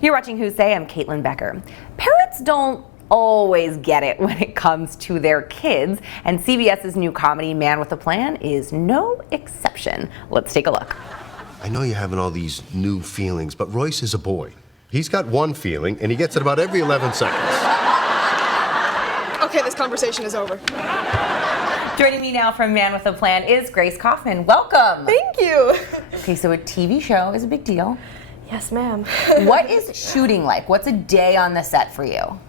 You're watching WhoSay. I'm Caitlin Becker. Parents don't always get it when it comes to their kids, and CBS's new comedy Man with a Plan is no exception. Let's take a look. I know you're having all these new feelings, but Royce is a boy. He's got one feeling, and he gets it about every 11 seconds. Okay, this conversation is over. Joining me now from Man with a Plan is Grace Kaufman. Welcome. Thank you. Okay, so a TV show is a big deal. Yes, ma'am. What is shooting like? What's a day on the set for you?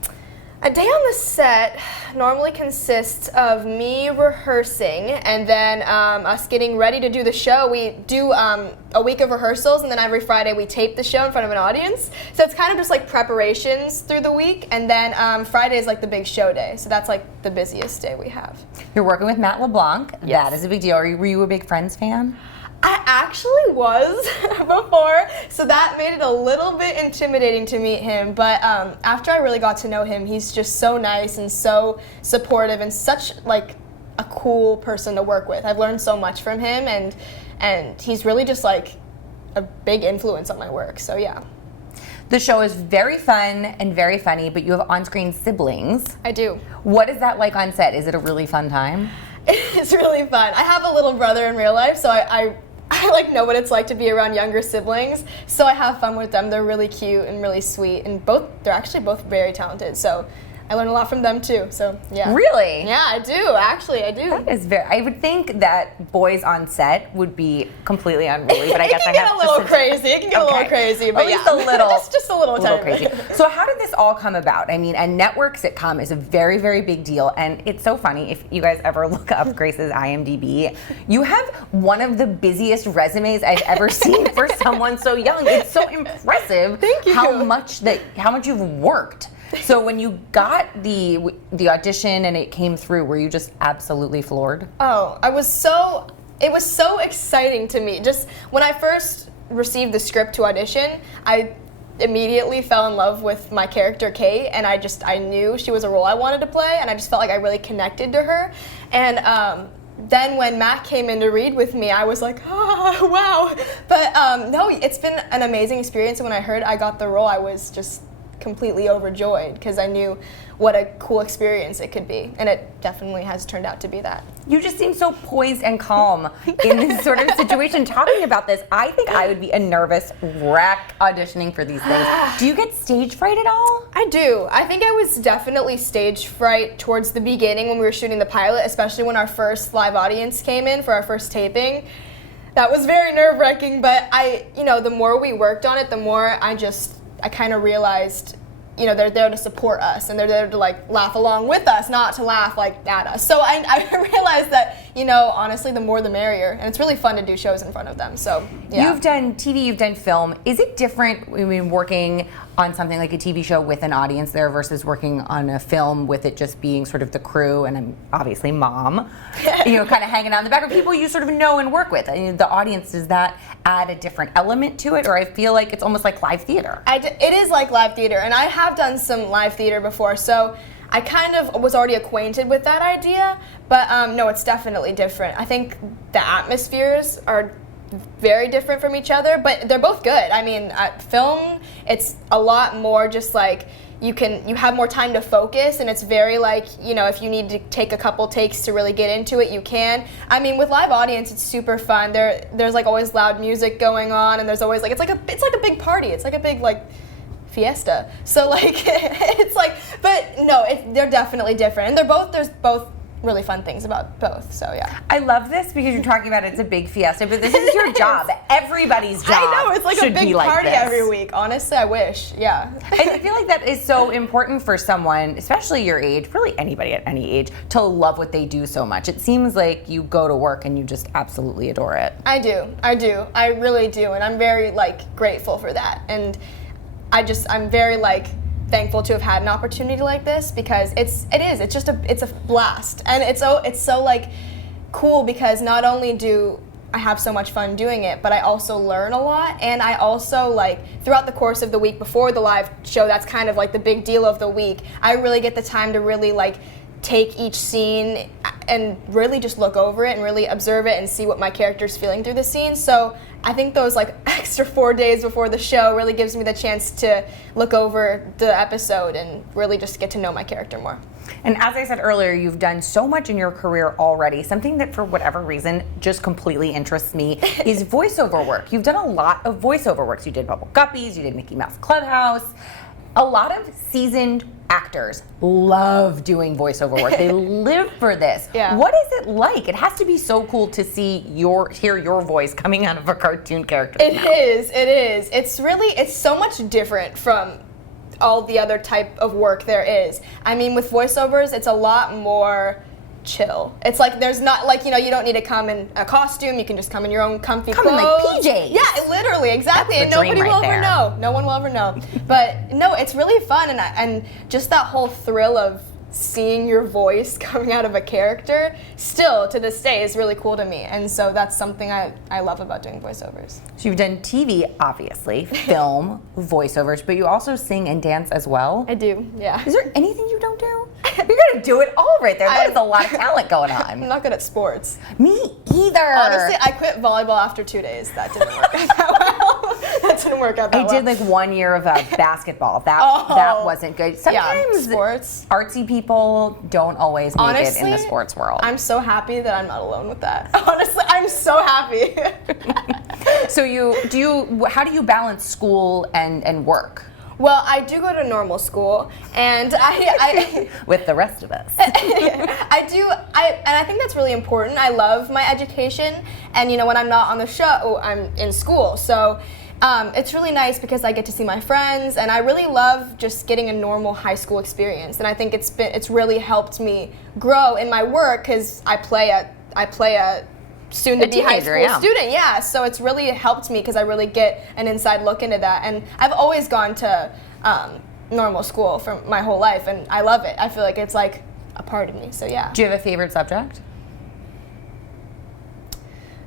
A day on the set normally consists of me rehearsing and then us getting ready to do the show. We do a week of rehearsals, and then every Friday we tape the show in front of an audience. So it's kind of just like preparations through the week, and then Friday is like the big show day. So that's like the busiest day we have. You're working with Matt LeBlanc. Yes. That is a big deal. Were you a big Friends fan? I actually was before, so that made it a little bit intimidating to meet him, but after I really got to know him, he's just so nice and so supportive and such like a cool person to work with. I've learned so much from him, and he's really just like a big influence on my work, so yeah. The show is very fun and very funny, but you have on-screen siblings. I do. What is that like on set? Is it a really fun time? It's really fun. I have a little brother in real life, so I like know what it's like to be around younger siblings, so I have fun with them. They're really cute and really sweet, and they're actually both very talented, so I learn a lot from them too, so yeah. Really? Yeah, I do, actually, I do. That is I would think that boys on set would be completely unruly, but I guess It can get a little crazy, but at least a little, just a little tiny crazy. bit. So how did this all come about? I mean, a network sitcom is a very, very big deal, and it's so funny. If you guys ever look up Grace's IMDb, you have one of the busiest resumes I've ever seen for someone so young. It's so impressive. Thank you. How much you've worked. So when you got the audition and it came through, were you just absolutely floored? Oh, it was so exciting to me. Just when I first received the script to audition, I immediately fell in love with my character Kate, and I knew she was a role I wanted to play, and I just felt like I really connected to her. And then when Matt came in to read with me, I was like, oh, wow. But no, it's been an amazing experience, and when I heard I got the role, I was just completely overjoyed because I knew what a cool experience it could be, and it definitely has turned out to be that. You just seem so poised and calm in this sort of situation talking about this. I think I would be a nervous wreck auditioning for these things. Do you get stage fright at all? I do. I think I was definitely stage fright towards the beginning when we were shooting the pilot, especially when our first live audience came in for our first taping. That was very nerve-wracking, but the more we worked on it, the more I kind of realized, they're there to support us, and they're there to like laugh along with us, not to laugh like at us. So I realized that, honestly, the more the merrier, and it's really fun to do shows in front of them. So yeah. You've done TV, you've done film. Is it different working on something like a TV show with an audience there versus working on a film with it just being sort of the crew and I'm obviously mom, kind of hanging out in the background, people you sort of know and work with? I mean, the audience, does that add a different element to it, or I feel like it's almost like live theater? It is like live theater, and I have done some live theater before, so I kind of was already acquainted with that idea, but no, it's definitely different. I think the atmospheres are very different from each other, but they're both good. I mean, at film, it's a lot more just like you have more time to focus, and it's very like, if you need to take a couple takes to really get into it, you can. I mean, with live audience, it's super fun. There's like always loud music going on, and there's always like it's like a big party. It's like a big like fiesta. So like it's like, but no, they're definitely different, and there's both really fun things about both, so yeah. I love this because you're talking about it's a big fiesta, but this is your job. Everybody's job. I know, it's like a big party every week. Honestly, I wish, yeah. And I feel like that is so important for someone, especially your age, really anybody at any age, to love what they do so much. It seems like you go to work and you just absolutely adore it. I do. I really do, and I'm very grateful for that. And I'm very thankful to have had an opportunity like this, because it's a blast, and it's so cool, because not only do I have so much fun doing it, but I also learn a lot, and I also throughout the course of the week before the live show, that's kind of the big deal of the week, I really get the time to really take each scene and really just look over it and really observe it and see what my character's feeling through the scene. So I think those like extra 4 days before the show really gives me the chance to look over the episode and really just get to know my character more. And as I said earlier, you've done so much in your career already. Something that for whatever reason just completely interests me is voiceover work. You've done a lot of voiceover work. So you did Bubble Guppies, you did Mickey Mouse Clubhouse. A lot of seasoned actors love doing voiceover work. They live for this. Yeah. What is it like? It has to be so cool to hear your voice coming out of a cartoon character. It is. It's so much different from all the other type of work there is. I mean, with voiceovers, it's a lot more chill. It's like there's not like, you don't need to come in a costume. You can just come in your own comfy clothes. Come in like PJs. Yeah, literally, exactly. That's and the nobody dream will right ever there. know. No one will ever know. But no, it's really fun, and just that whole thrill of seeing your voice coming out of a character still to this day is really cool to me. And so that's something I love about doing voiceovers. So you've done TV, obviously, film, voiceovers, but you also sing and dance as well. I do, yeah. Is there anything you don't do? You're gonna do it all right there. That is a lot of talent going I'm on. not good at sports. Me either. Honestly, I quit volleyball after 2 days. That didn't work out that well. That didn't work out that well. I did like 1 year of basketball. That wasn't good. Sometimes sports. artsy people don't always make it in the sports world. I'm so happy that I'm not alone with that. Honestly, I'm so happy. So how do you balance school and work? Well, I do go to normal school, and I with the rest of us. I do, and I think that's really important. I love my education, and when I'm not on the show, I'm in school. So it's really nice because I get to see my friends, and I really love just getting a normal high school experience. And I think it's really helped me grow in my work because I play a soon-to-be high school student, yeah. So it's really helped me because I really get an inside look into that. And I've always gone to normal school for my whole life, and I love it. I feel like it's like a part of me, so yeah. Do you have a favorite subject?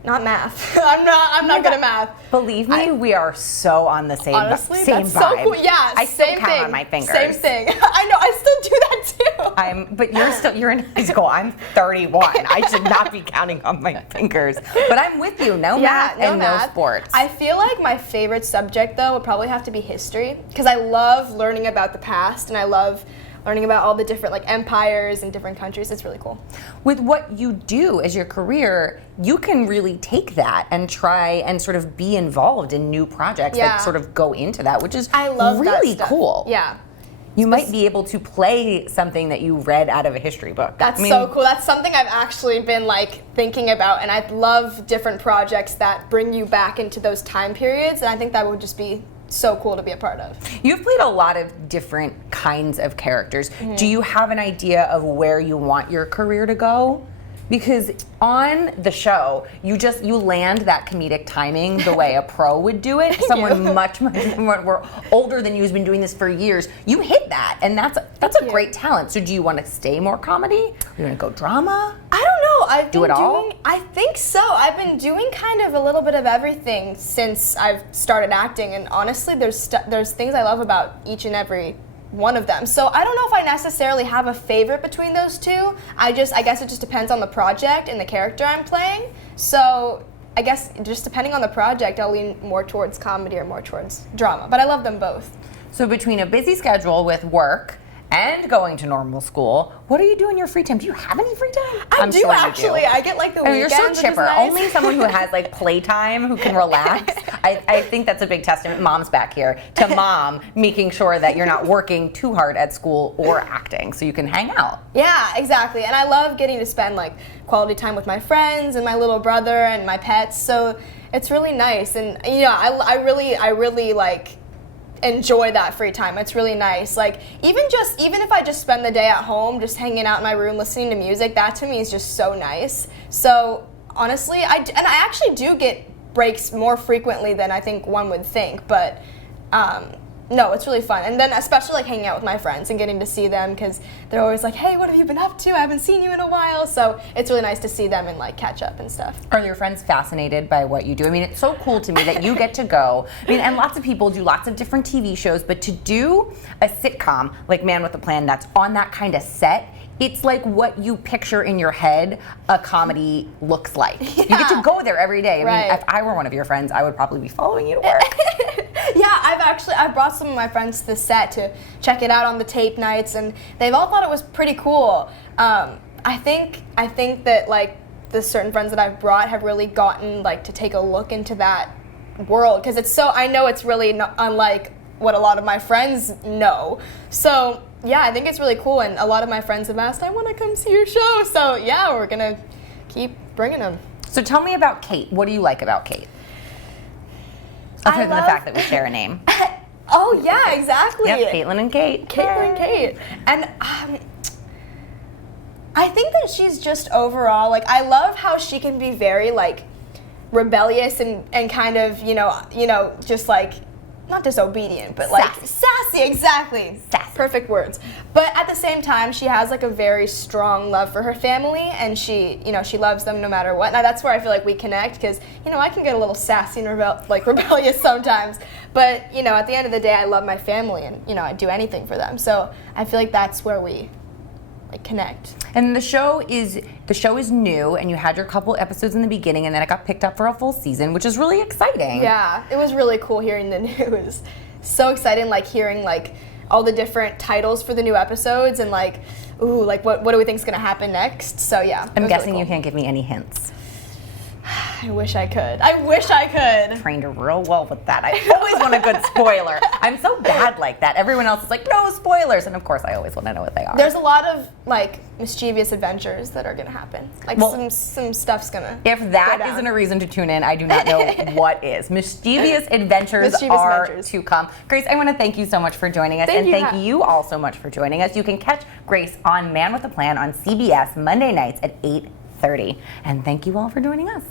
Not math. I'm not good at math. Believe me, we are so on the same honestly, same that's vibe. so cool. Yeah, I still same count thing. on my fingers. Same thing. I know. I still do that too. But you're in high school. I'm 31. I should not be counting on my fingers. But I'm with you. No math and no sports. I feel like my favorite subject though would probably have to be history because I love learning about the past and I love learning about all the different like empires and different countries. It's really cool. With what you do as your career, you can really take that and try and sort of be involved in new projects that sort of go into that, which is I love really that stuff. cool. Yeah. You might be able to play something that you read out of a history book. That's so cool. That's something I've actually been like thinking about, and I love different projects that bring you back into those time periods, and I think that would just be so cool to be a part of. You've played a lot of different kinds of characters. Mm-hmm. Do you have an idea of where you want your career to go? Because on the show, you land that comedic timing the way a pro would do it. Someone much more older than you who's been doing this for years. You hit that, and that's a great talent. So do you want to stay more comedy? Or do you want to go drama? I don't know. I've been do it all? I think so. I've been doing kind of a little bit of everything since I've started acting, and honestly, there's things I love about each and every one of them. So I don't know if I necessarily have a favorite between those two. I guess it just depends on the project and the character I'm playing. So I guess just depending on the project, I'll lean more towards comedy or more towards drama. But I love them both. So between a busy schedule with work and going to normal school, what do you do in your free time? Do you have any free time? I do actually. I get like the weekends. You're so chipper. Nice. Only someone who has like playtime who can relax. I think that's a big testament. Mom's back here to mom making sure that you're not working too hard at school or acting, so you can hang out. Yeah, exactly. And I love getting to spend like quality time with my friends and my little brother and my pets. So it's really nice. And I really like enjoy that free time. It's really nice. Like even if I just spend the day at home just hanging out in my room listening to music, that to me is just so nice. So honestly, I actually do get breaks more frequently than I think one would think, but no, it's really fun. And then especially like hanging out with my friends and getting to see them because they're always like, hey, what have you been up to? I haven't seen you in a while. So it's really nice to see them and like catch up and stuff. Are your friends fascinated by what you do? I mean, it's so cool to me that you get to go. I mean, and lots of people do lots of different TV shows, but to do a sitcom like Man with a Plan that's on that kind of set, it's like what you picture in your head a comedy looks like. You get to go there every day. I mean, if I were one of your friends, I would probably be following you to work. Yeah, I've brought some of my friends to the set to check it out on the tape nights, and they've all thought it was pretty cool. I think that like the certain friends that I've brought have really gotten like to take a look into that world, because it's so, I know it's really unlike what a lot of my friends know. So yeah, I think it's really cool, and a lot of my friends have asked, I want to come see your show. So yeah, we're gonna keep bringing them. So tell me about Kate. What do you like about Kate? Other than the fact that we share a name. Oh yeah, exactly. Yep, Caitlin and Kate. Caitlin and Kate. And I think that she's just overall, like, I love how she can be very like rebellious and kind of, you know, just like, not disobedient, but like sassy, exactly. Sassy. Perfect words. But at the same time, she has like a very strong love for her family, and she loves them no matter what. Now that's where I feel like we connect, because, you know, I can get a little sassy and rebellious sometimes. But, you know, at the end of the day, I love my family, and, you know, I'd do anything for them. So I feel like that's where we connect. And the show is new, and you had your couple episodes in the beginning, and then it got picked up for a full season, which is really exciting. Yeah, it was really cool hearing the news. So exciting, like hearing like all the different titles for the new episodes, and like, ooh, like what do we think is gonna happen next? So yeah, I'm guessing you can't give me any hints. I wish I could. I wish I could. Trained her real well with that. I always want a good spoiler. I'm so bad like that. Everyone else is like, no spoilers, and of course I always want to know what they are. There's a lot of like mischievous adventures that are gonna happen. Like some stuff's gonna. If that isn't a reason to tune in, I do not know what is. Mischievous adventures are to come. Grace, I want to thank you so much for joining us, and thank you all so much for joining us. You can catch Grace on Man with a Plan on CBS Monday nights at 8:30. And thank you all for joining us.